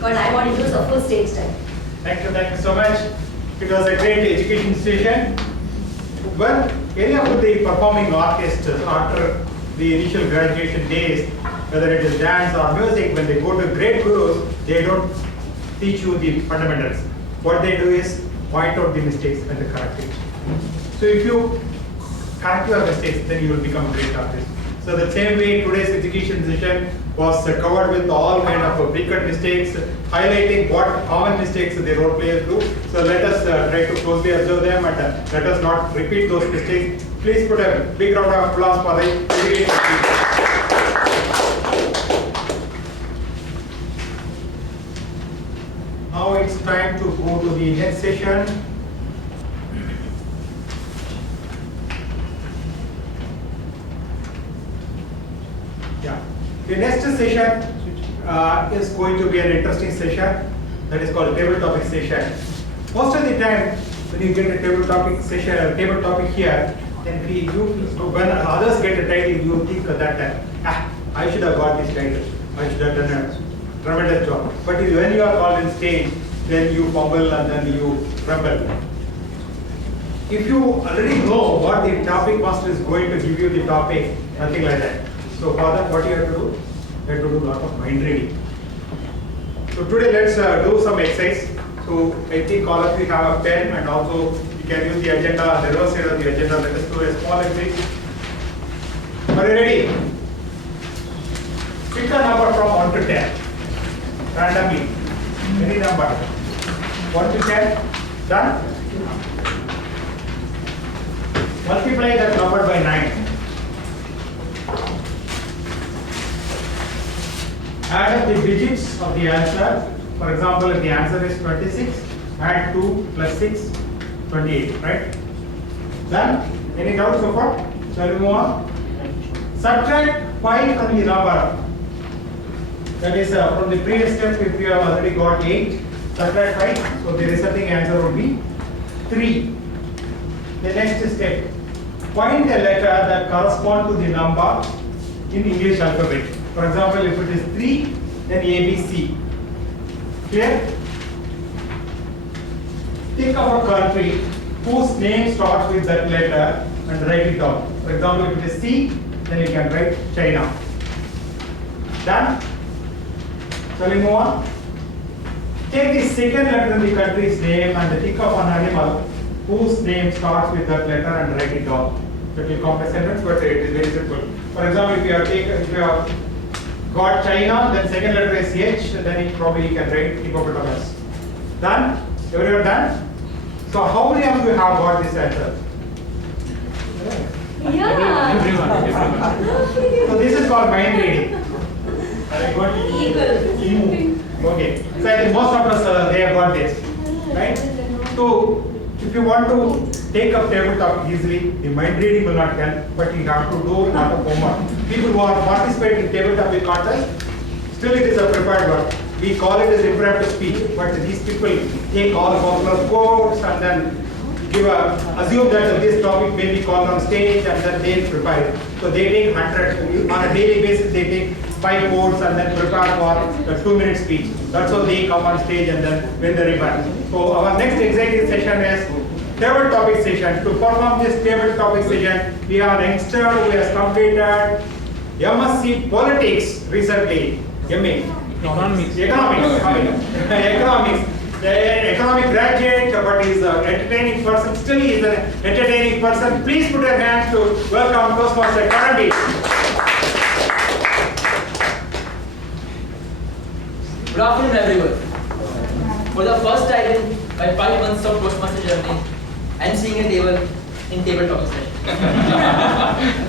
because I want to use a full stage time. Thank you so much. It was a great education session. Well, any of the performing artists after the initial graduation days, whether it is dance or music, when they go to great gurus, they don't teach you the fundamentals. What they do is point out the mistakes and correct it. So if you correct your mistakes, then you will become a great artist. So the same way today's education session was covered with all kind of frequent mistakes, highlighting what common mistakes the role players do. So let us try to closely observe them and let us not repeat those mistakes. Please put a big round of applause for the education team. Now it's time to go to the next session. The next session is going to be an interesting session that is called table topic session. Most of the time, when you get a table topic session, table topic here, then when others get a title, you think that I should have got this title. I should have done a tremendous job. But when you are called in stage, then you fumble and then you tremble. If you already know what the topic master is going to give you the topic, nothing like that. So for that, what you have to do? You have to do a lot of mind reading. So today let's do some exercise. So I think all of you have a pen and also you can use the agenda, the reverse side of the agenda. Let us do a small exercise. Are you ready? Pick a number from 1 to 10. Randomly. Any number. 1 to 10. Done? Multiply that number by 9. Add up the digits of the answer. For example, if the answer is 26, add 2 plus 6, 28, right? Done? Any doubts so far? Shall we move on? Subtract 5 from the number. That is from the previous step, if you have already got 8, subtract 5, so the resulting answer would be 3. The next step, find a letter that corresponds to the number in English alphabet. For example, if it is 3, then ABC. Clear? Think of a country whose name starts with that letter and write it down. For example, if it is C, then you can write China. Done? Shall we move on? Take the second letter in the country's name and think of an animal whose name starts with that letter and write it down. That will complete a sentence, but it is very simple. For example, if you have got China, then second letter is H, then you probably can write hippopotamus. Done? Everyone done? So how many of you have got this answer? Yeah. Everyone. So this is called mind reading. Okay. So I think most of us they have got this, right? So if you want to take up tabletop easily, the mind reading will not help, but you have to do a lot of homework. People who are participating in tabletop contest, still it is a prepared work. We call it as impromptu speech, but these people take all popular quotes and then assume that this topic may be called on stage and then they prepare it. So they take hundreds on a daily basis. They take 5 quotes and then prepare for a 2-minute speech. That's how they come on stage and then win the ribbon. So our next executive session is table topic session. To perform this table topic session, we have an youngster who has completed MSc Politics recently. Economics. Economics. The economic graduate, but he is an entertaining person. Still, he is an entertaining person. Please put your hands to welcome Toastmaster Karandeep. Good afternoon, everyone. For the first time in my 5 months of Toastmaster journey, I am seeing a table in table topic session.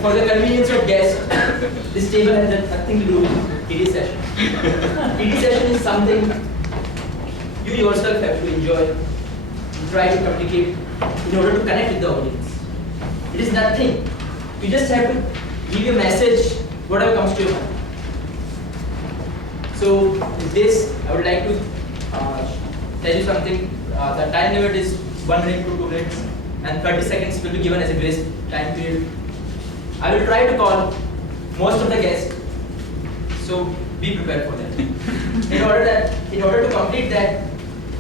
For the convenience of guests, this table has nothing to do with TD session. TD session is something you yourself have to enjoy and try to communicate in order to connect with the audience. It is nothing. You just have to give a message, whatever comes to your mind. So with this, I would like to tell you something. The time limit is 1 minute to 2 minutes, and 30 seconds will be given as a grace time period. I will try to call most of the guests, so be prepared for that. In order to complete that,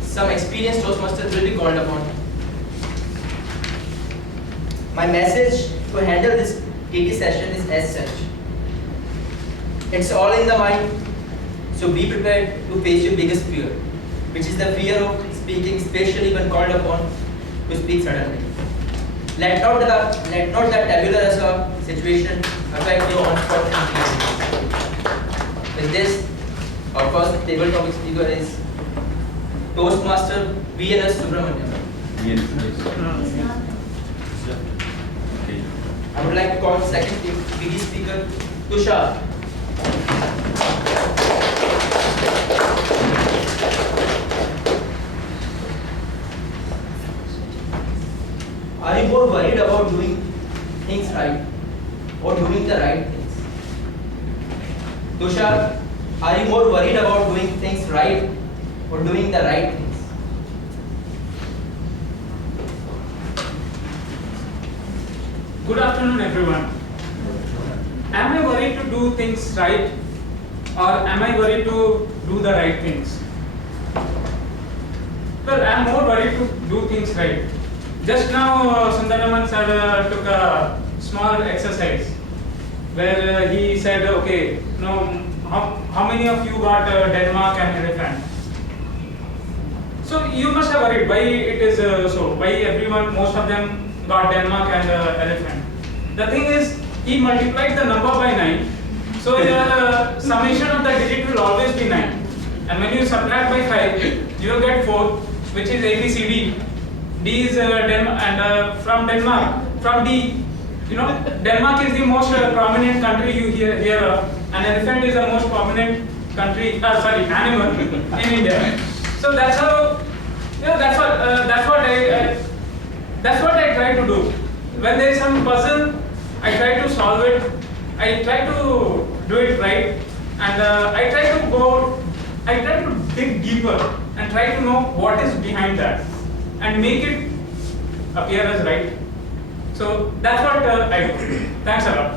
some experienced Toastmasters will be called upon. My message to handle this TT session is as such. It's all in the mind, so be prepared to face your biggest fear, which is the fear of speaking, especially when called upon to speak suddenly. Let not the tabula rasa situation affect your on-spot thinking. With this, our first table topic speaker is Toastmaster VLS Subramaniam. I would like to call the second PD speaker, Tushar. Are you more worried about doing things right or doing the right things? Tushar, are you more worried about doing things right or doing the right things? Good afternoon, everyone. Am I worried to do things right, or am I worried to do the right things? Well, I am more worried to do things right. Just now, Sundaraman sir took a small exercise where he said, okay, how many of you got Denmark and elephant? So you must have worried why it is so. Why everyone, most of them got Denmark and elephant. The thing is, he multiplied the number by 9. So the summation of the digit will always be 9. And when you subtract by 5, you will get 4, which is ABCD. D is from Denmark. From D, Denmark is the most prominent country you hear of, and elephant is the most prominent animal in India. So that's how, that's what I try to do. When there is some puzzle, I try to solve it. I try to do it right, and I try to dig deeper and try to know what is behind that, and make it appear as right. So that's what I do. Thanks a lot.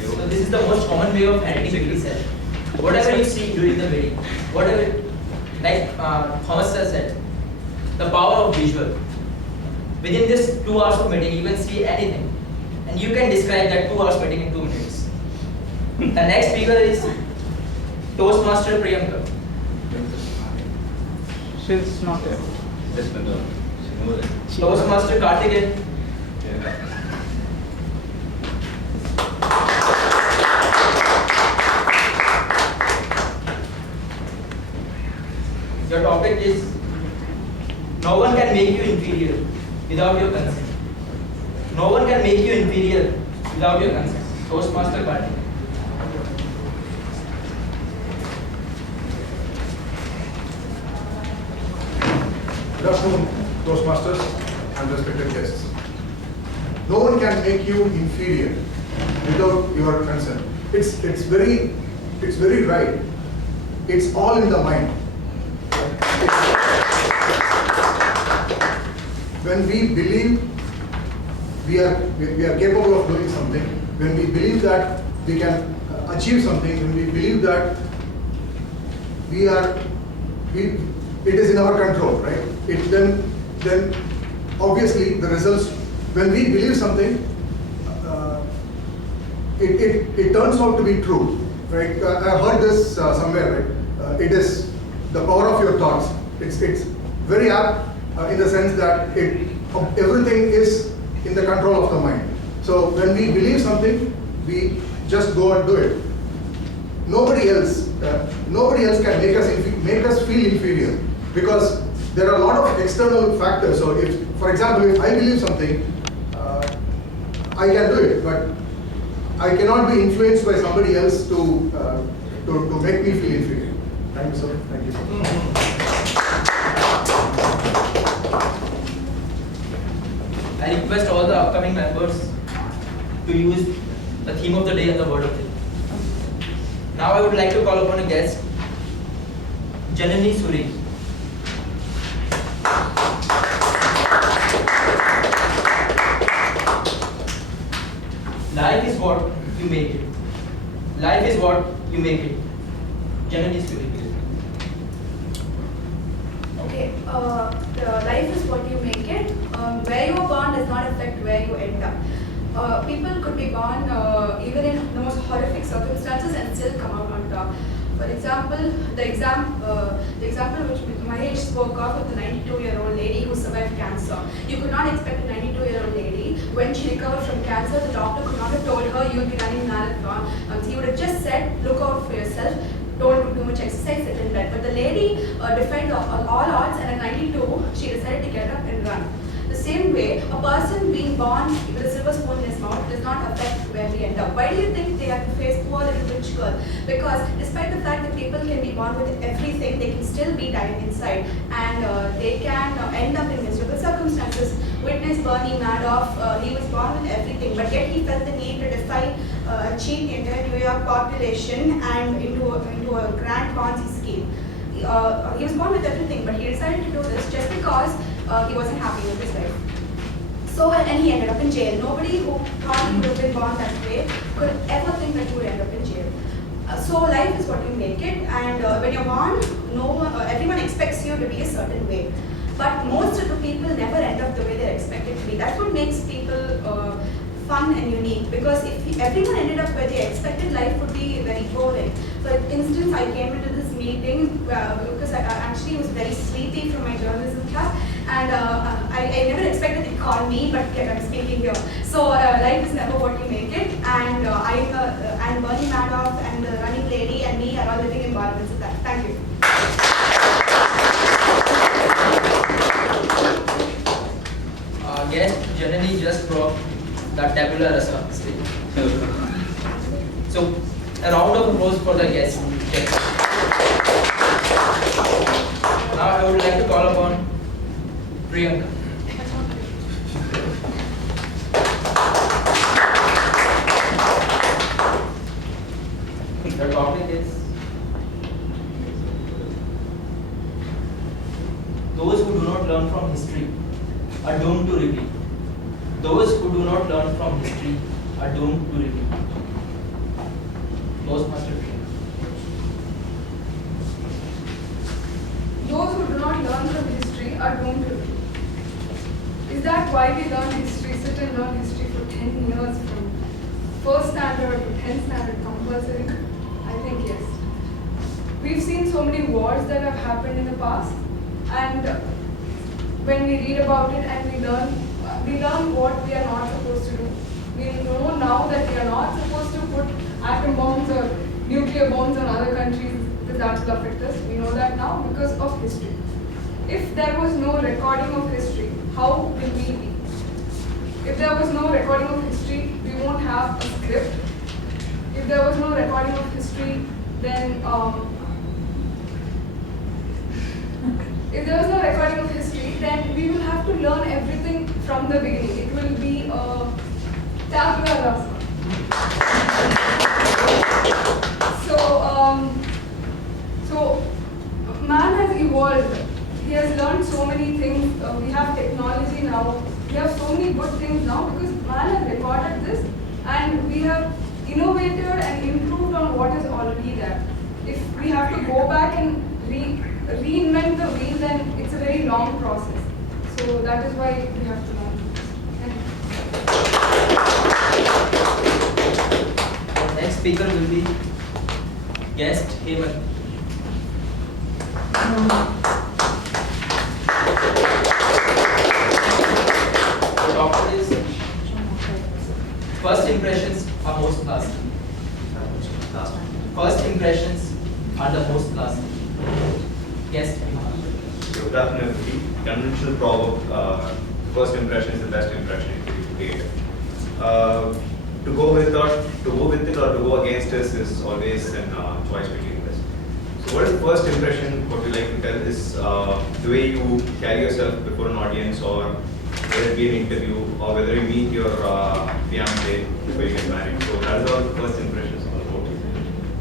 So this is the most common way of handling meeting session. Whatever you see during the meeting, whatever, like Thomas sir said, the power of visual. Within this 2 hours of meeting, you can see anything, and you can describe that 2 hours meeting in 2 minutes. The next speaker is Toastmaster Priyanka. She's not there. Toastmaster Karthikeyan. Your topic is, no one can make you inferior without your consent. No one can make you inferior without your consent. Toastmaster Karthikeyan. Good afternoon, Toastmasters and respected guests. No one can make you inferior without your consent. It's very right. It's all in the mind. When we believe we are capable of doing something, when we believe that we can achieve something, when we believe that it is in our control, right? Then obviously the results, when we believe something, it turns out to be true, right? I heard this somewhere, right? It is the power of your thoughts. It's very apt in the sense that everything is in the control of the mind. So when we believe something, we just go and do it. Nobody else can make us feel inferior, because there are a lot of external factors. So if, for example, if I believe something, I can do it, but I cannot be influenced by somebody else to make me feel inferior. Thank you, sir. Thank you. I request all the upcoming members to use the theme of the day and the word of the day. Now I would like to call upon a guest, Janani Suri. Life is what you make it. life is what you make it. Generally speaking. Okay, life is what you make it. Where you are born does not affect where you end up. People could be born even in the most horrific circumstances and still come out on top. For example, the example which Mahesh spoke of the 92-year-old lady who survived cancer. You could not expect a 92-year-old lady, when she recovered from cancer, the doctor could not have told her you will be running marathon. He would have just said, look out for yourself. Don't do too much exercise, sit in bed. But the lady defied all odds, and at 92, she decided to get up and run. The same way, a person being born with a silver spoon in his mouth does not affect where we end up. Why do you think they have to face poor little rich girl? Because despite the fact that people can be born with everything, they can still be dying inside, and they can end up in miserable circumstances. Witness Bernie Madoff, he was born with everything, but yet he felt the need to cheat the entire New York population and into a grand Ponzi scheme. He was born with everything, but he decided to do this just because he wasn't happy with his life. So, and he ended up in jail. Nobody who thought he would have been born that way could ever think that he would end up in jail. So life is what you make it, and when you're born, everyone expects you to be a certain way. But most of the people never end up the way they're expected to be. That's what makes people fun and unique, because if everyone ended up where they expected, life would be very boring. For instance, I came into this meeting because I actually was very sleepy from my journalism class, and I never expected they'd call me, but yet I'm speaking here. So life is never what you make it, and and Bernie Madoff and the running lady and me are all living embodiments of that. Thank you. Guest generally just brought that tabula rasa stage. So, a round of applause for the guest. Now I would like to call upon Priyanka. The topic is those who do not learn from history are doomed to repeat. Those who do not learn from history are doomed to repeat. Toastmaster Priyanka. Those who do not learn from history are doomed to repeat. Is that why we learn history, sit and learn history for 10 years from first standard to 10th standard compulsory? I think yes. We've seen so many wars that have happened in the past, and when we read about it and we learn what we are not supposed to do. We know now that we are not supposed to put atom bombs or nuclear bombs on other countries because that will affect us. We know that now because of history. If there was no recording of history, how will we be? If there was no recording of history, we won't have a script. If there was no recording of history, then if there was no recording of history, then we will have to learn everything from the beginning. It will be a tabula rasa. So man has evolved. He has learned so many things. We have technology now. We have so many good things now because man has recorded this, and we have innovated and improved on what is already there. If we have to go back and reinvent the wheel, then it's a very long process. So that is why we have to learn. Our next speaker will be guest Hemant. The topic is first impressions are most lasting. First impressions are the most lasting. Guest Hemant. So definitely, conventional proverb, first impression is the best impression you create. To go with it or to go against us is always a choice between this. So what is the first impression? What we like to tell is the way you carry yourself before an audience, or whether it be an interview, or whether you meet your fiancé before you get married. So that's all the first impressions all about.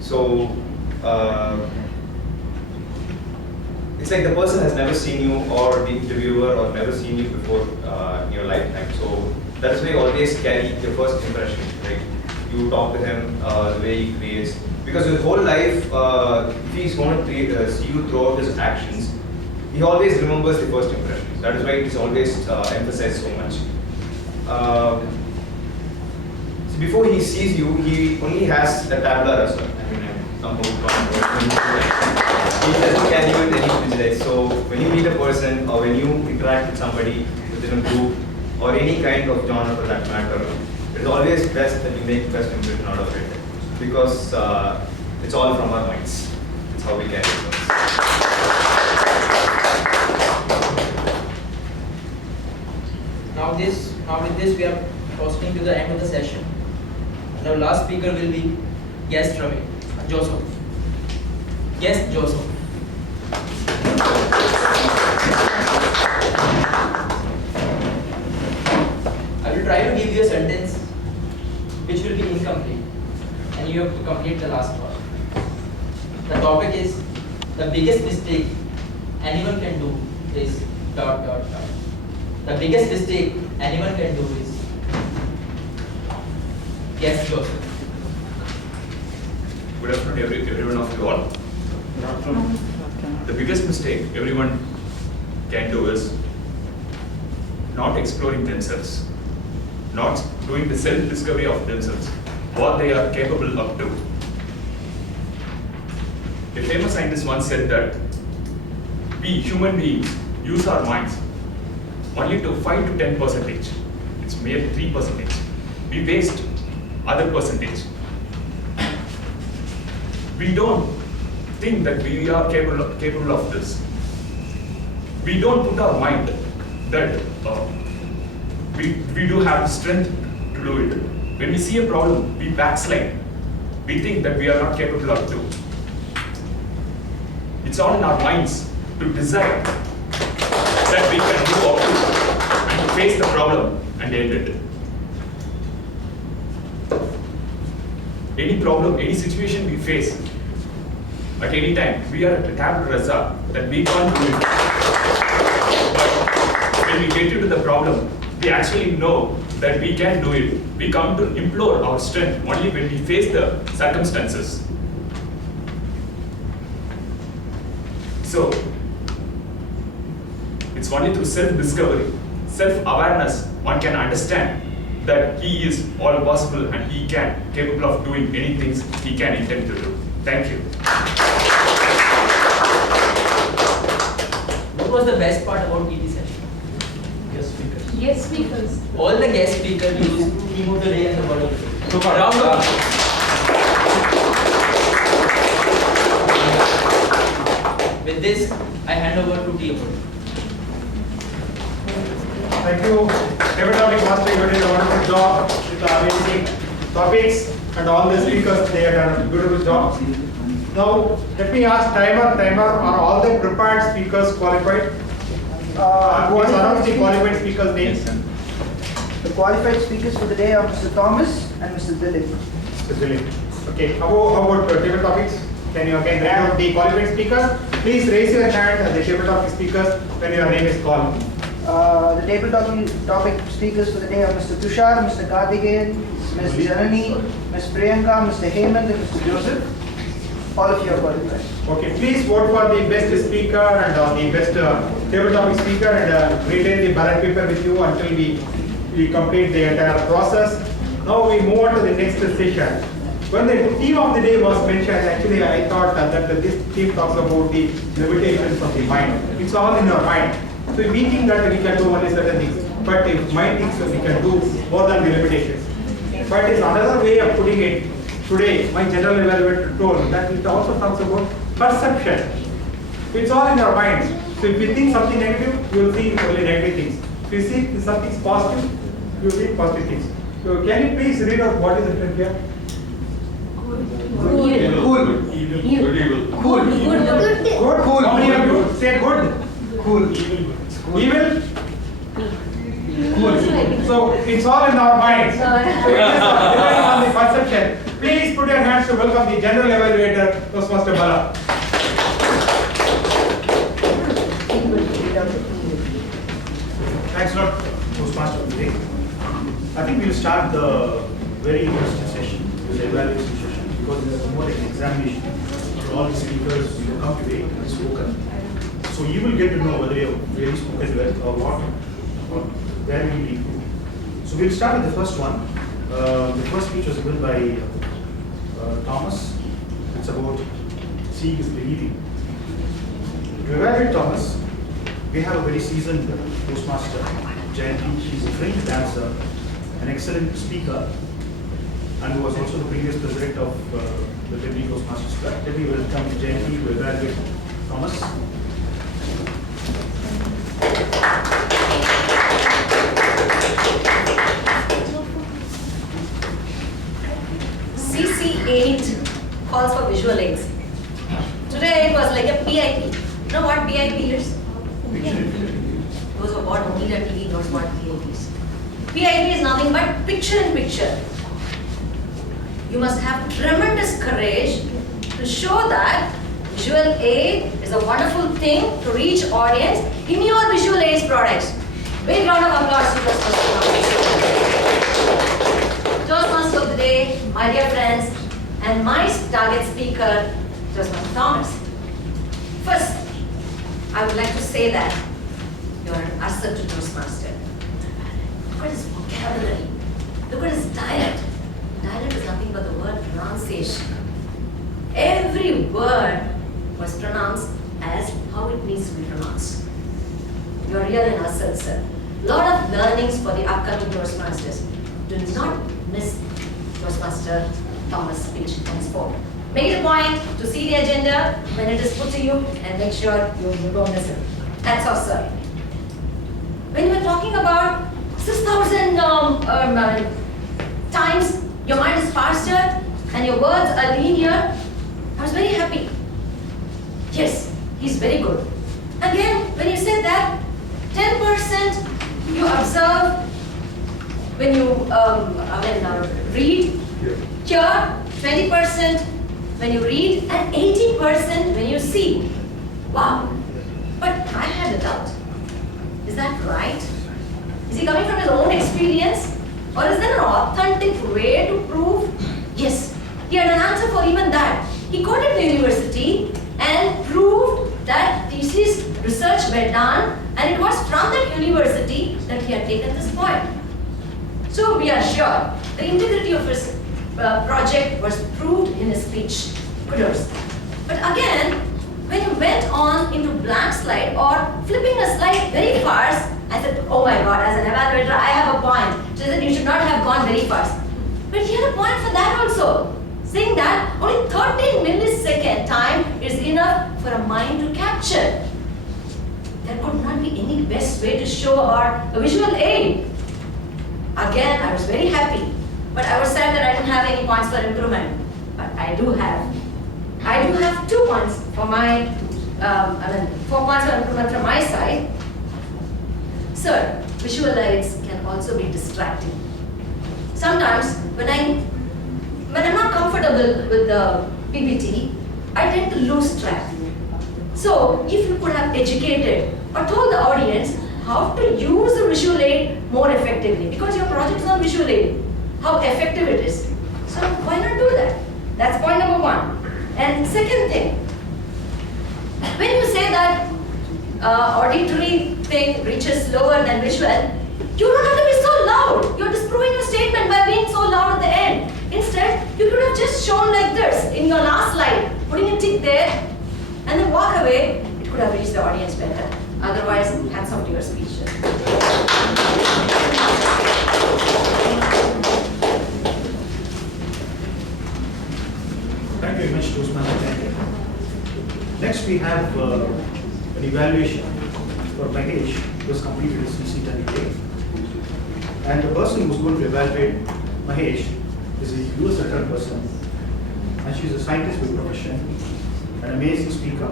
So it's like the person has never seen you, or the interviewer, or never seen you before in your lifetime. So that's why you always carry your first impression, right? you talk to him, the way he creates. Because his whole life, if he's going to see you throughout his actions, he always remembers the first impressions. That is why it is always emphasized so much. So before he sees you, he only has a tabula rasa. I mean, he doesn't carry you with any prejudice. So when you meet a person or when you interact with somebody within a group or any kind of genre for that matter, it is always best that you make best impression out of it. Because it's all from our minds. It's how we carry it. Now with this we are proceeding to the end of the session. And our last speaker will be guest Ravi, Joseph. Guest Joseph. I will try to give you a sentence which will be incomplete, and you have to complete the last one. The topic is the biggest mistake anyone can do is ... The biggest mistake anyone can do is... Yes, Joseph. Good afternoon, everyone of you all. The biggest mistake everyone can do is not exploring themselves, not doing the self-discovery of themselves, what they are capable of doing. A famous scientist once said that we human beings use our minds only to 5 to 10%. It's mere 3%. We waste other percentage. We don't think that we are capable of this. We don't put our mind that we do have strength to do it. When we see a problem, we backslide. We think that we are not capable of doing. It's all in our minds to decide that we can do up to and face the problem and end it. Any problem, any situation we face, at any time, we are at a tabula rasa that we can't do it. But when we get into the problem, we actually know that we can do it. We come to implore our strength only when we face the circumstances. So, it's only through self-discovery, self-awareness, one can understand that he is all possible and he can, capable of doing any things he can intend to do. Thank you. What was the best part about TT session? Yes, speakers. Guest speakers. All the guest speakers use theme of the day and the word of the day. Super. Round of applause. With this, I hand over to T. Thank you. Every topic master, you did a wonderful job with the amazing topics and all the speakers, they have done a beautiful job. Now, let me ask timer, are all the prepared speakers qualified? Who has announced the qualified speakers' names? The qualified speakers for the day are Mr. Thomas and Mr. Dilip. Mr. Dilip. Okay, how about table topics? Can you again read out the qualified speakers? Please raise your hand as the table topic speakers when your name is called. The table topic speakers for the day are Mr. Tushar, Mr. Karthikeyan, Ms. Janani, Ms. Priyanka, Mr. Hemant, and Mr. Joseph. All of you are qualified. Okay, please vote for the best speaker and the best table topic speaker and retain the ballot paper with you until we complete the entire process. Now we move on to the next session. When the theme of the day was mentioned, actually I thought that this theme talks about the limitations of the mind. It's all in our mind. So we think that we can do only certain things, but if mind thinks that we can do more than the limitations. But it's another way of putting it. Today, my general evaluator told that it also talks about perception. It's all in our minds. So if you think something negative, you will see only negative things. If you see something positive, you will see positive things. So can you please read out what is the term here? Good. Cool. Evil. Cool. Good. Good. Cool. How many of you say good? Cool. Evil? Cool. So it's all in our minds. So it is depending on the perception. Please put your hands to welcome the general evaluator, Toastmaster Bala. Thanks a lot, Toastmaster. I think we'll start the very interesting session. this evaluation session because it is more like an examination for all the speakers who come today and spoken. So you will get to know whether you have really spoken well or what, or where you need to. So we'll start with the first one. The first speech was given by Thomas. It's about seeing is believing. To evaluate Thomas, we have a very seasoned Toastmaster, Jayanti. She's a trained dancer, an excellent speaker, and who was also the previous president of the Medley Toastmasters Club. Let me welcome Jayanti to evaluate Thomas. CC8 calls for visual aids. Today it was like a PIP. You know what PIP is? Those who bought media TV knows what PIP is. PIP is nothing but picture in picture. You must have tremendous courage to show that visual aid is a wonderful thing to reach audience in your visual aids products. Big round of applause to Toastmasters of the day, my dear friends, and my target speaker, Toastmaster Thomas. First, I would like to say that you are an asset to Toastmaster. Look at his vocabulary. Look at his dialect. Dialect is nothing but the word pronunciation. Every word was pronounced as how it needs to be pronounced. You are really an asset, sir. Lot of learnings for the upcoming Toastmasters. Do not miss Toastmaster Thomas' speech henceforth. Make it a point to see the agenda when it is put to you and make sure you don't miss it. That's all, sir. When you were talking about 6,000 times your mind is faster and your words are linear, I was very happy. Yes, he's very good. Again, when you said that 10% you observe when you read, here 20% when you read and 80% when you see. Wow! But I had a doubt. Is that right? Is he coming from his own experience? Or is there an authentic way to prove? Yes, he had an answer for even that. He quoted the university and proved that thesis research were done and it was from that university that he had taken this point. So we are sure the integrity of his project was proved in his speech. Kudos. But again, when you went on into blank slide or flipping a slide very fast, I said, oh my God, as an evaluator, I have a point. So that you should not have gone very fast. But he had a point for that also, saying that only 13 millisecond time is enough for a mind to capture. There could not be any best way to show about a visual aid. Again, I was very happy, but I was sad that I didn't have any points for improvement. But I do have 2 points for my, 4 points for improvement from my side. Sir, visual aids can also be distracting. Sometimes when I'm not comfortable with the PPT, I tend to lose track. So if you could have educated or told the audience how to use the visual aid more effectively, because your project is on visual aid, how effective it is. So why not do that? That's point number 1. And second thing, when you say that auditory thing reaches lower than visual, you don't have to be so loud. You're disproving your statement by being so loud at the end. Instead, you could have just shown like this in your last slide, putting a tick there, and then walk away. It could have reached the audience better. Otherwise, hats off to your speech. Thank you very much, Toastmaster. Next, we have an evaluation for Mahesh, who has completed his CC10 today. And the person who's going to evaluate Mahesh is a US returned person. And she's a scientist by profession, an amazing speaker,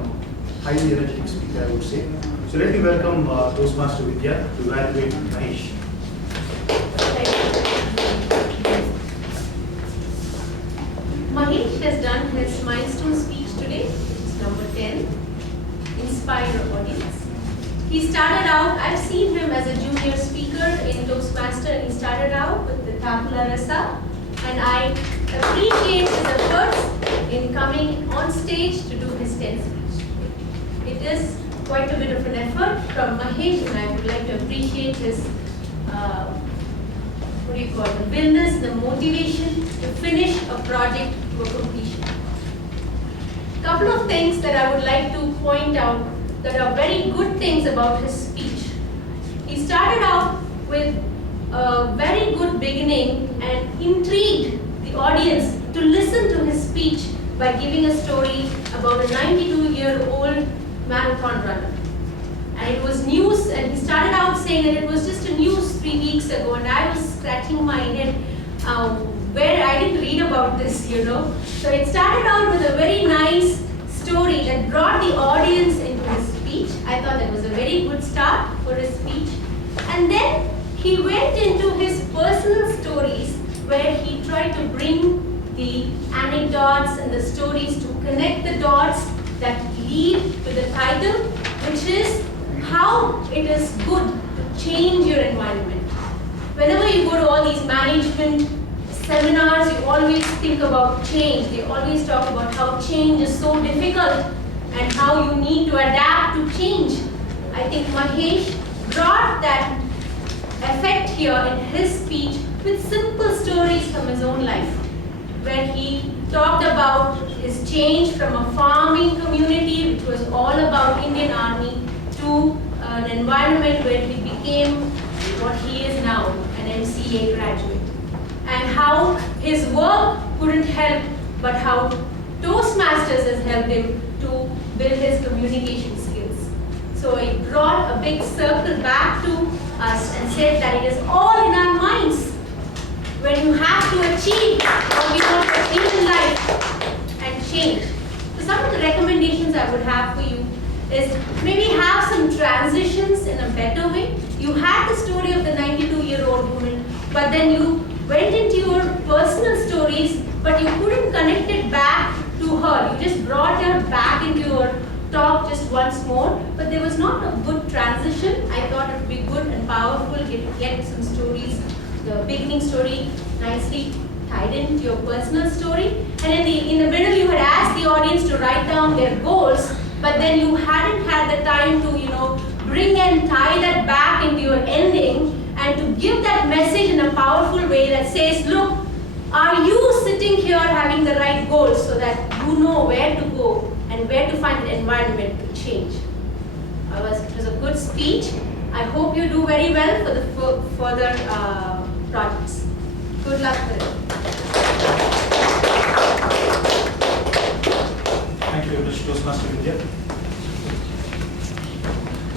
highly energetic speaker, I would say. So let me welcome Toastmaster Vidya to evaluate Mahesh. Mahesh has done his milestone speech today. It's number 10. Inspire your audience. He started out, I've seen him as a junior speaker in Toastmaster, and he started out with the tabula rasa, and I appreciate his efforts in coming on stage to do his 10th speech. It is quite a bit of an effort from Mahesh, and I would like to appreciate his the willingness, the motivation to finish a project to a completion. Couple of things that I would like to point out that are very good things about his speech. He started out with a very good beginning and intrigued the audience to listen to his speech by giving a story about a 92-year-old marathon runner. And it was news, and he started out saying that it was just a news 3 weeks ago, and I was scratching my head where I didn't read about this, you know. So it started out with a very nice story that brought the audience into his speech. I thought that was a very good start for his speech. And then he went into his personal stories where he tried to bring the anecdotes and the stories to connect the dots that lead to the title, which is how it is good to change your environment. Whenever you go to all these management seminars, you always think about change. They always talk about how change is so difficult and how you need to adapt to change. I think Mahesh brought that effect here in his speech with simple stories from his own life, where he talked about his change from a farming community, which was all about Indian Army, to an environment where he became what he is now, an MCA graduate. And how his work couldn't help, but how Toastmasters has helped him to build his communication skills. So it brought a big circle back to us and said that it is all in our minds. When you have to achieve what we want to achieve in life and change. So some of the recommendations I would have for you is maybe have some transitions in a better way. You had the story of the 92-year-old woman, but then you went into your personal stories, but you couldn't connect it back to her. You just brought her back into your talk just once more, but there was not a good transition. I thought it would be good and powerful to get some stories, the beginning story nicely tied into your personal story. And in the middle, you had asked the audience to write down their goals, but then you hadn't had the time to, bring and tie that back into your ending and to give that message in a powerful way that says, look, are you sitting here having the right goals so that you know where to go and where to find an environment to change? It was a good speech. I hope you do very well for the further projects. Good luck with it. Thank you, Mr. Toastmaster Vidya.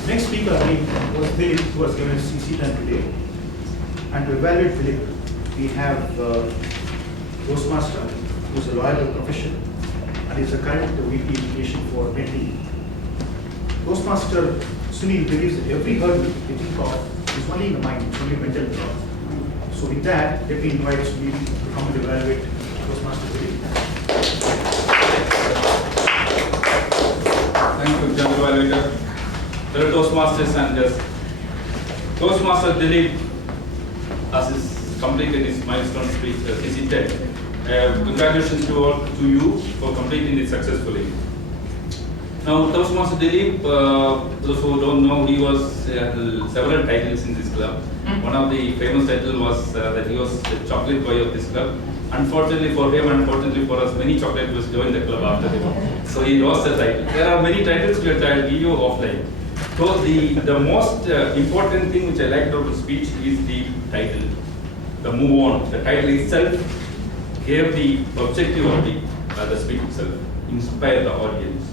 Next speaker was Philip, who was given CC time today. And to evaluate Philip, we have Toastmaster, who is a lawyer by profession, and is a current VP education for Medley. Toastmaster Sunil believes that every hurdle we think of is only in the mind, it's only mental thought. So with that, let me invite Sunil to come and evaluate Toastmaster Philip. Thank you, General Evaluator. There are Toastmasters and just Toastmaster Dilip, as is completed his milestone speech, as he said. Congratulations to you for completing it successfully. Now, Toastmaster Dilip, those who don't know, he was several titles in this club. One of the famous titles was that he was the chocolate boy of this club. Unfortunately for him, unfortunately for us, many chocolate boys joined the club after him. So he lost the title. There are many titles which I will give you offline. So the most important thing which I liked about the speech is the title, the move on. The title itself gave the objective of the speech itself, inspire the audience.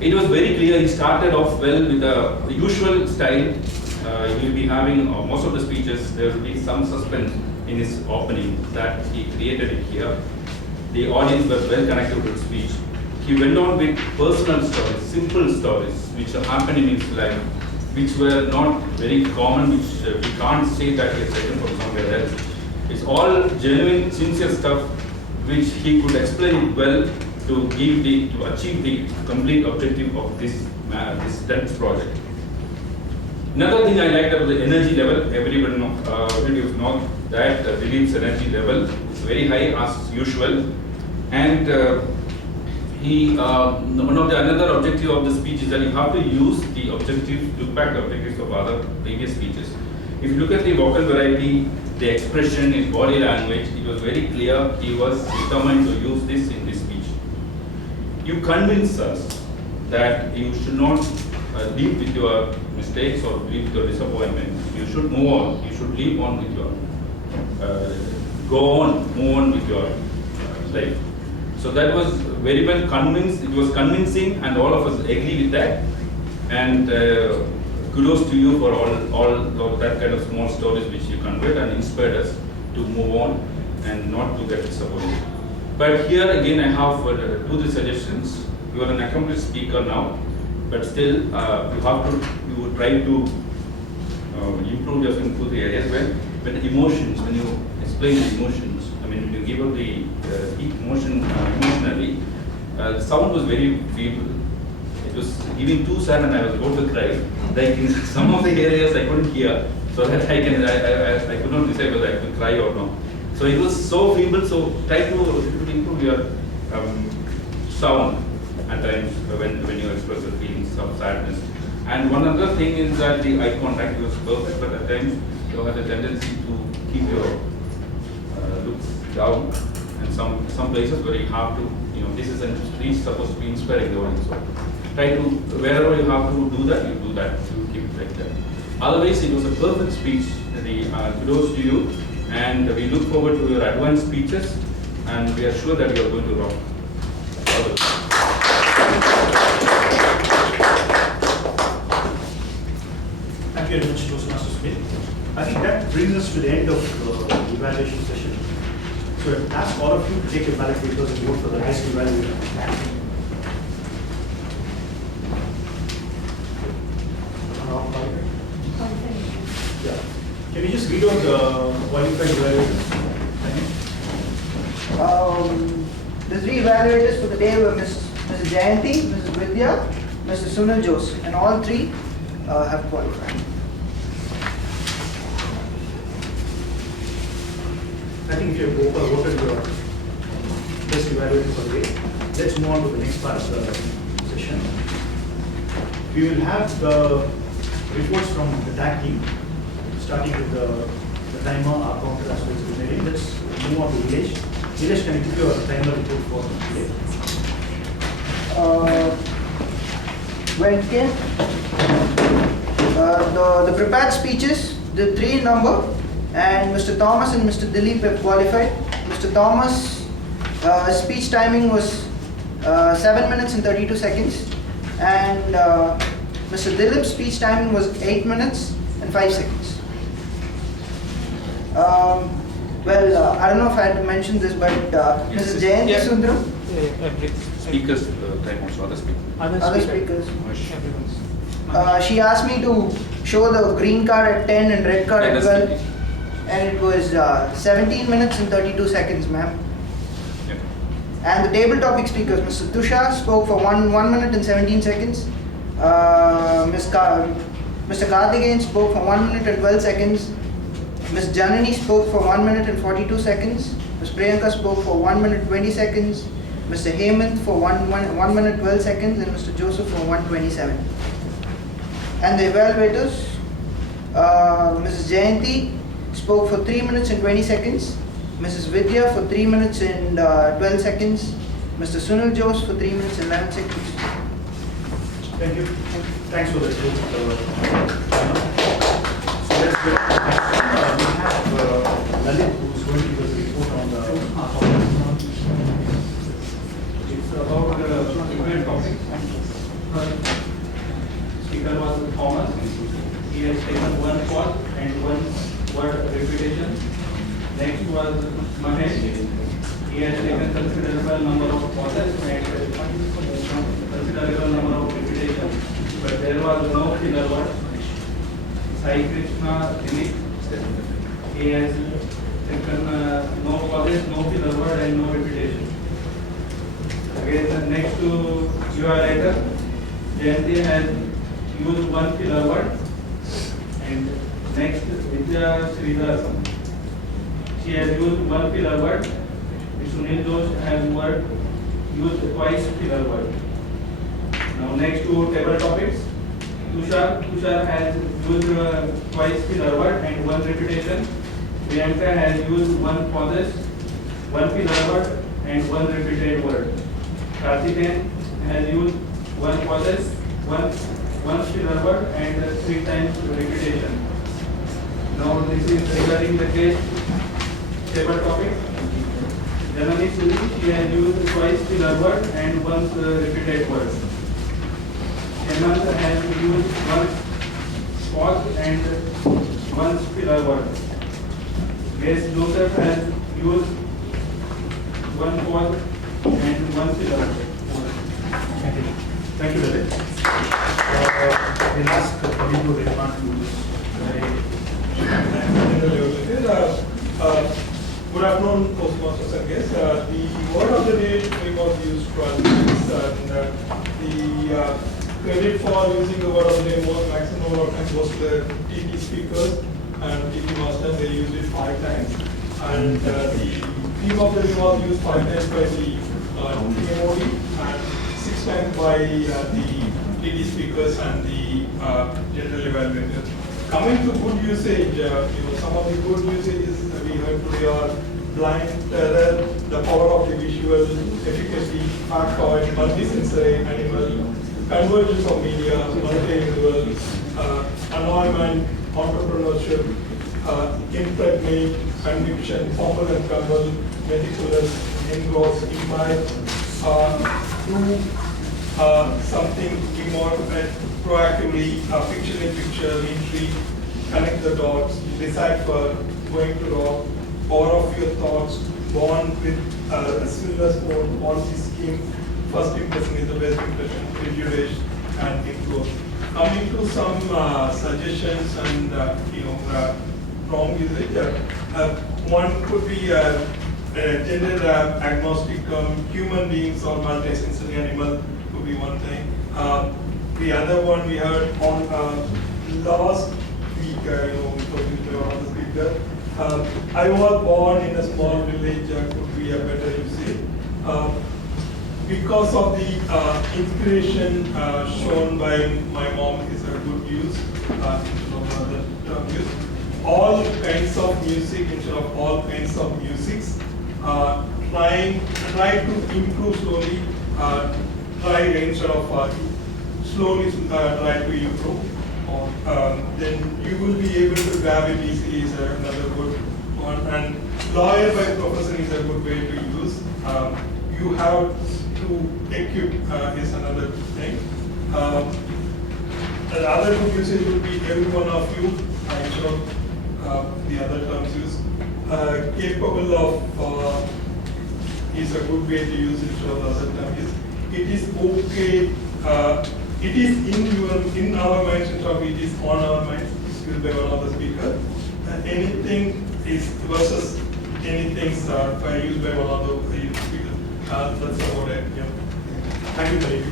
It was very clear. He started off well with the usual style. He will be having most of the speeches. There will be some suspense in his opening that he created it here. The audience was well connected with his speech. He went on with personal stories, simple stories, which happened in his life, which were not very common, which we can't say that he has taken from somewhere else. It's all genuine, sincere stuff, which he could explain it well to achieve the complete objective of this 10th project. Another thing I liked about the energy level, everybody knows that Dilip's energy level is very high as usual, and one of the another objective of the speech is that you have to use the look back the objectives of other previous speeches. If you look at the vocal variety, the expression, his body language, it was very clear he was determined to use this in this speech. You convince us that you should not live with your mistakes or live with your disappointment. You should move on. You should live on with your, move on with your life. So that was very well convinced. It was convincing, and all of us agree with that. And kudos to you for all that kind of small stories which you conveyed and inspired us to move on and not to get disappointed. But here again, I have 2-3 suggestions. You are an accomplished speaker now, but still you would try to improve yourself in 2-3 areas when the emotions, when you explain the emotions, I mean, when you give up the emotion emotionally, the sound was very feeble. It was giving too sad, and I was about to cry. Like in some of the areas I couldn't hear, so that I could not decide whether I could cry or not. So it was so feeble. So try to improve your sound at times when you express the feelings of sadness. And one other thing is that the eye contact was perfect, but at times you had a tendency to keep your looks down, and some places where you have to, this is a speech supposed to be inspiring the audience. So try to, wherever you have to do that, you do that. You keep it like that. Otherwise, it was a perfect speech. Kudos to you, and we look forward to your advanced speeches, and we are sure that you are going to rock. All the best. Thank you very much, Toastmaster Smith. I think that brings us to the end of the evaluation session. So I ask all of you to take your ballot papers and vote for the next evaluator. Yeah. Can you just read out the qualified evaluators? The 3 evaluators for the day were Mrs. Jayanti, Mrs. Vidya, Mr. Sunil Joseph, and all 3 have qualified. I think if you have voted your best evaluator for the day, let's move on to the next part of the session. We will have the reports from the tag team, starting with the timer, our counter, as well as the name. Let's move on to Vilesh. Vilesh, can you give your timer report for today? When it came, the prepared speeches, the 3 in number, and Mr. Thomas and Mr. Dilip have qualified. Mr. Thomas' speech timing was 7 minutes and 32 seconds, and Mr. Dilip's speech timing was 8 minutes and 5 seconds. I don't know if I had to mention this, but Mrs. Jayanti Sundaram. Speakers, time also, Other speakers. She asked me to show the green card at 10 and red card at 12. And it was 17 minutes and 32 seconds, ma'am. Yep. And the table topic speakers, Mr. Tushar spoke for 1 minute and 17 seconds. Mr. Karthikeyan spoke for 1 minute and 12 seconds. Ms. Janani spoke for 1 minute and 42 seconds. Ms. Priyanka spoke for 1 minute 20 seconds. Mr. Hemant for 1 minute 12 seconds, and Mr. Joseph for 1:27. And the evaluators, Mrs. Jayanti spoke for 3 minutes and 20 seconds. Mrs. Vidya for 3 minutes and 12 seconds. Mr. Sunil Jose for 3 minutes and 11 seconds. Thank you. Thanks for the report. So let's go. We have Lalit, who's going to give us a report on the It's about event topic. Speaker was Thomas. He has taken 1 call and 1 word repetition. Next was Mahesh. He has taken considerable number of pauses and considerable number of repetition, but there was no filler word. Sai Krishna Dilip. He has taken no pauses, no filler word and no repetition. Again, next to evaluator, Jayanti has used 1 filler word, and next Vidya Sridhar she has used one filler word. Sunil Josh has used twice filler word. Now next to table topics, Tushar has used twice filler word and one repetition. Priyanka has used one pauses, one filler word and one repeated word. Karthikeyan has used one pauses, one filler word and 3 times repetition. Now this is regarding the table topic. Janani Suri, she has used twice filler word and once repeated word. Hemant has used once pause and once filler word. Grace Joseph has used one pause and one filler word. Thank you, Lalit. We'll ask Kabir to respond to this. Good afternoon, Toastmasters and guests. The word of the day was used twice, and the credit for using the word of the day was maximum number of times was the TT speakers and TT master. They used it 5 times, and the theme of the day was used 5 times by the TMOD and 6 times by the TT speakers and the general evaluators. Coming to good usage, some of the good usages that we heard today are blind terror, the power of the visual, efficacy, factoid, multisensory animal, convergence of media, multilingual, annoyment, entrepreneurship, impregnate, conviction, formal and convol, meticulous, engross, imbibe, do something more proactively, picture in picture, intrigue, connect the dots, decipher, going to raw, power of your thoughts, bond with a Swiller's own policy scheme. First impression is the best impression, prejudice and influence. Coming to some suggestions and wrong usage. One could be gender agnostic term, human beings or multisensory animal could be one thing. The other one we heard on last week, I was born in a small village could be a better usage. Because of the inspiration shown by my mom is a good use instead of other term use. All kinds of music instead of all kinds of musics. Try to improve slowly. Try instead of slowly try to improve. Then you will be able to grab it easily is another good one. And lawyer by profession is a good way to use. You have to equip is another thing. The other good usage would be every one of you, instead of the other terms used. Capable of is a good way to use instead of the other terms. It is okay. It is in our minds instead of it is on our minds. Used by one of the speakers. Anything is versus anything used by one of the speakers. That's about it. Yeah. Thank you, Khalid.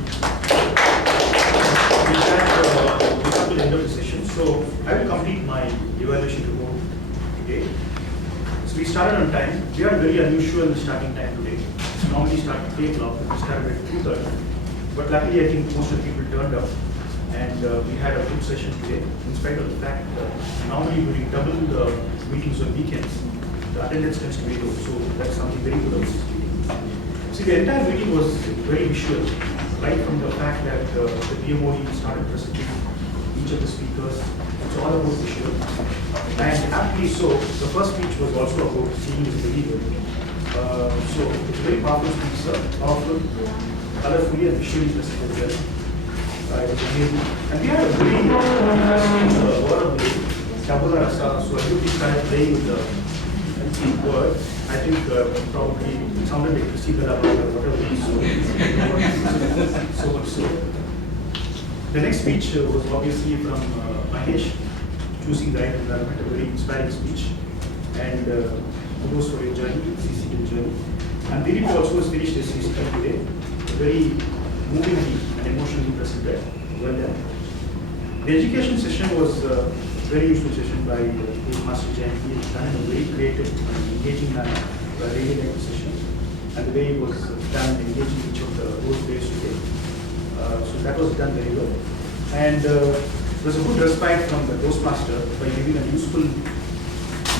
We come to the end of the session. So I will complete my evaluation report today. So we started on time. We had very unusual starting time today. We normally start at 3 o'clock. We started at 2:30. But luckily, I think most of the people turned up, and we had a good session today. In spite of the fact that normally we double the meetings on weekends, the attendance tends to be low. So that's something very good about this meeting. See, the entire meeting was very visual, right from the fact that the PMOD started presenting each of the speakers. It's all about visual. And aptly so, the first speech was also about seeing is believing. So it's a very powerful speech, sir. Powerful, colorfully and visually presented well. It was amazing. And we had a very interesting word of the day, Tabula Rasa. So everybody started playing with the word. I think probably it sounded like Christy Bella or whatever it is. So much so. The next speech was obviously from Mahesh, choosing the right environment, a very inspiring speech. And kudos for your journey, CCT journey. And Dilip also has finished his CCT today, very movingly and emotionally presented. Well done. The education session was very useful session by Master Jain. He has done in a very creative and engaging manner. I really like the session. And the way it was done, engaging each of the role players today. So that was done very well. And there was a good respite from the Toastmaster by giving a useful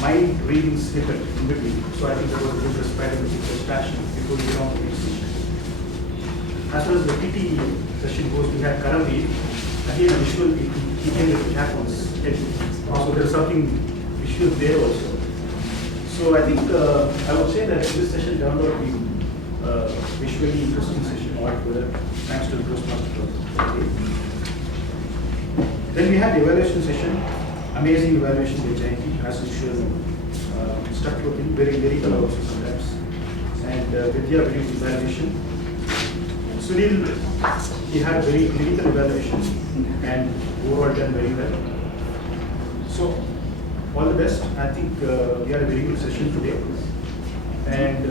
mind reading snippet in between. So I think there was a good respite in the teacher's passion before we get on to the next session. As far as the PT session goes, we had Karamveer. Again, a visual, he came with the cap on his head. So there's something visual there also. So I think I would say that this session turned out to be visually interesting session altogether, thanks to the Toastmaster Club. Then we had the evaluation session, amazing evaluation by Jayanti, as usual, stuck to a thing, very lyrical also sometimes. And Vidya, very good evaluation. Sunil, he had very clinical evaluation and overall done very well. So, all the best. I think we had a very good session today. And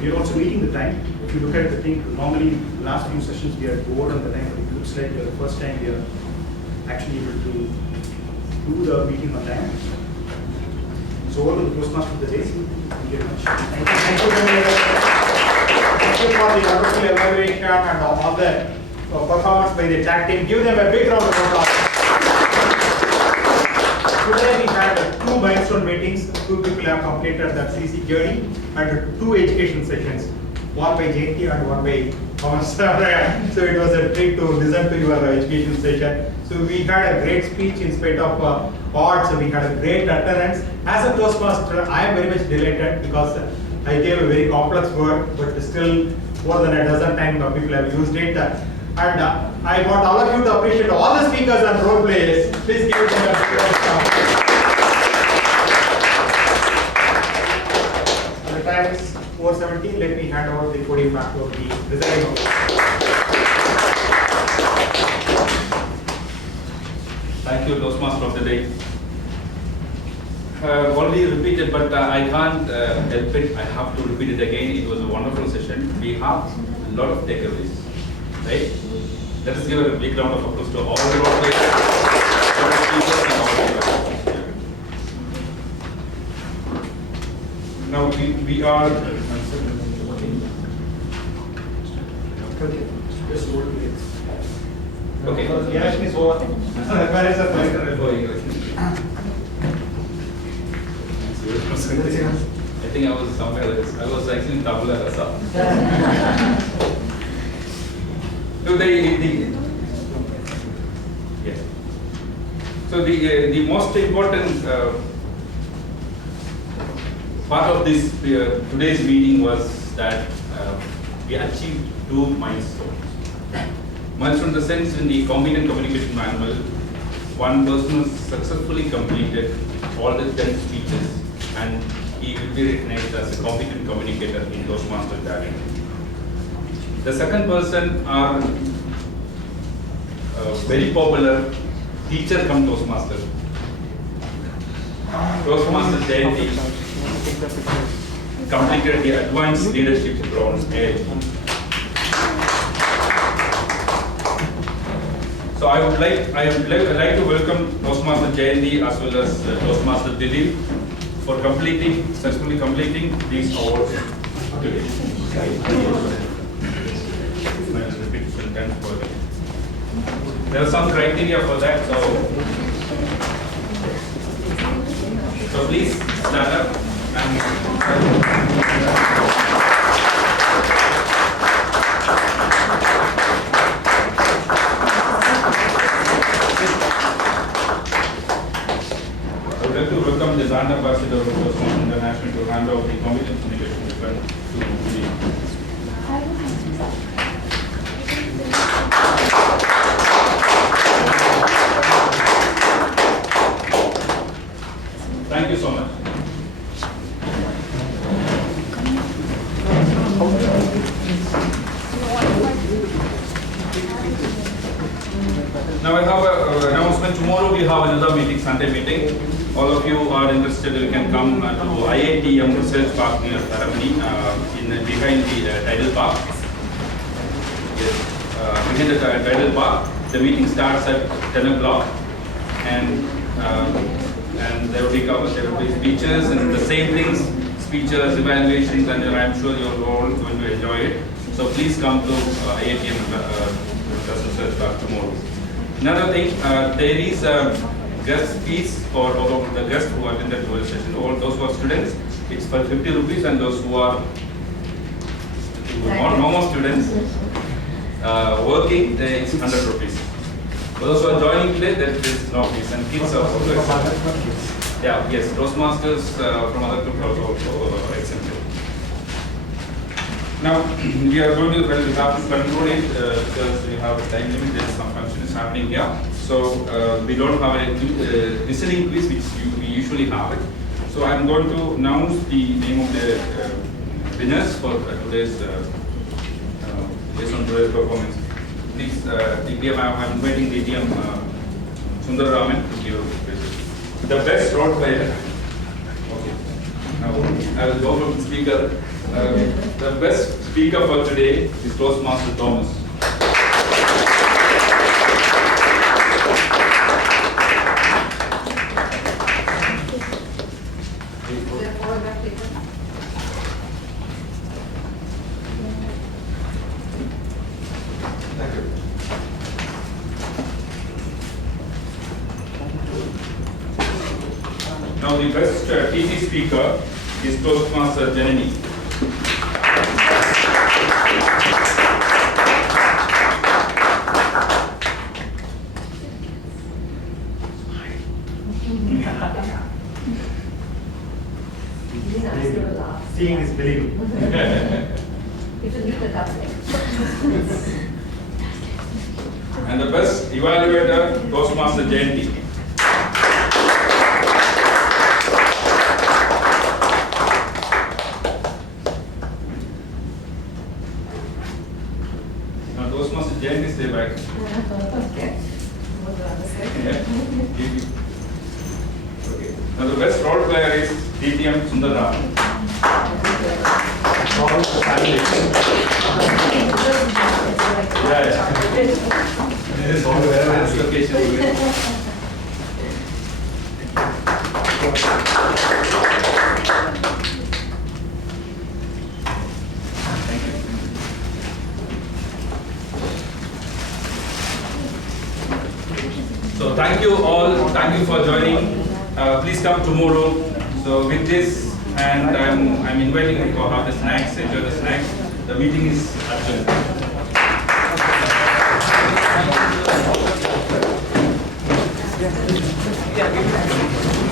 we are also meeting the time. If you look at the thing, normally the last few sessions we are over on the time, but it looks like the first time we are actually able to do the meeting on time. So over to the Toastmaster of the day. Thank you very much. Thank you very much. Thank you for the wonderful evaluation and all the performance by the tag team. Give them a big round of applause. Today we had 2 milestone meetings. 2 people have completed the CC journey and 2 education sessions. One by Jayanti and one by Thomas. So it was a treat to listen to your education session. So we had a great speech in spite of odds. We had a great attendance. As a Toastmaster, I am very much delighted because I gave a very complex word, but still more than a dozen times people have used it. And I want all of you to appreciate all the speakers and role players. Please give them a applause. The time is 4:17. Let me hand over the podium back to the presiding officer. Thank you, Toastmaster of the day. Already repeated, but I can't help it. I have to repeat it again. It was a wonderful session. We have a lot of takeaways, right? Let us give a big round of applause to all the role players, all the speakers, and all the speakers. Now we are. Okay. Yes, Miss Over. Where is the pointer? I think I was somewhere else. I was actually in Tabula Rasa. So the most important part of this today's meeting was that we achieved 2 milestones. Milestone in the sense in the competent communication manual, one person has successfully completed all the 10 speeches and he will be recognized as a competent communicator in Toastmaster Challenge. The second person are very popular teacher come Toastmaster. Toastmaster Jayanti completed the advanced leadership bronze AIT. So I would like to welcome Toastmaster Jayanti as well as Toastmaster Dilip for successfully completing these awards today. There are some criteria for that, so please stand up I would like to welcome the brand ambassador of Toastmasters International to hand over the competent communication ribbon to the Thank you so much. Now I have an announcement. Tomorrow we have another meeting, Sunday meeting. All of you are interested, you can come to IITM Research Park near Paramani, behind the Tidal Park. Yes, behind the Tidal Park. The meeting starts at 10 o'clock and and there will be speeches and the same things, speeches, evaluations, and I'm sure you're all going to enjoy it. So please come to IATM tomorrow. Another thing, there is guest fees for all of the guests who attended the session. All those who are students, it's for 50 rupees, and those who are no more students working, there is 100 rupees. For those who are joining today, there is no fees, and kids are also exempted. Yeah, yes, Toastmasters from other groups are also exempted. Now, we are going to, well, we have to conclude it because we have a time limit. There is some function is happening here. So, we don't have a listening quiz, which we usually have it. So, I am going to announce the name of the winners for today's, based on today's performance. Please, DPM, I am inviting DPM Sundar Raman to give the best role player. Okay. Now, I will go from the speaker. The best speaker for today is Toastmaster Thomas. Now the best TC speaker is Toastmaster Janani. Seeing is believing. It will be the coupling. And the best evaluator, Toastmaster Jayanti. Now Toastmaster Jayanti, stay back. Okay. Yeah. Okay. Now the best role player is DTM Sundaram. Yeah. This is all the location. Thank you. So thank you all. Thank you for joining. Please come tomorrow. So with this, and I'm inviting you to have the snacks. Enjoy the snacks. The meeting is adjourned.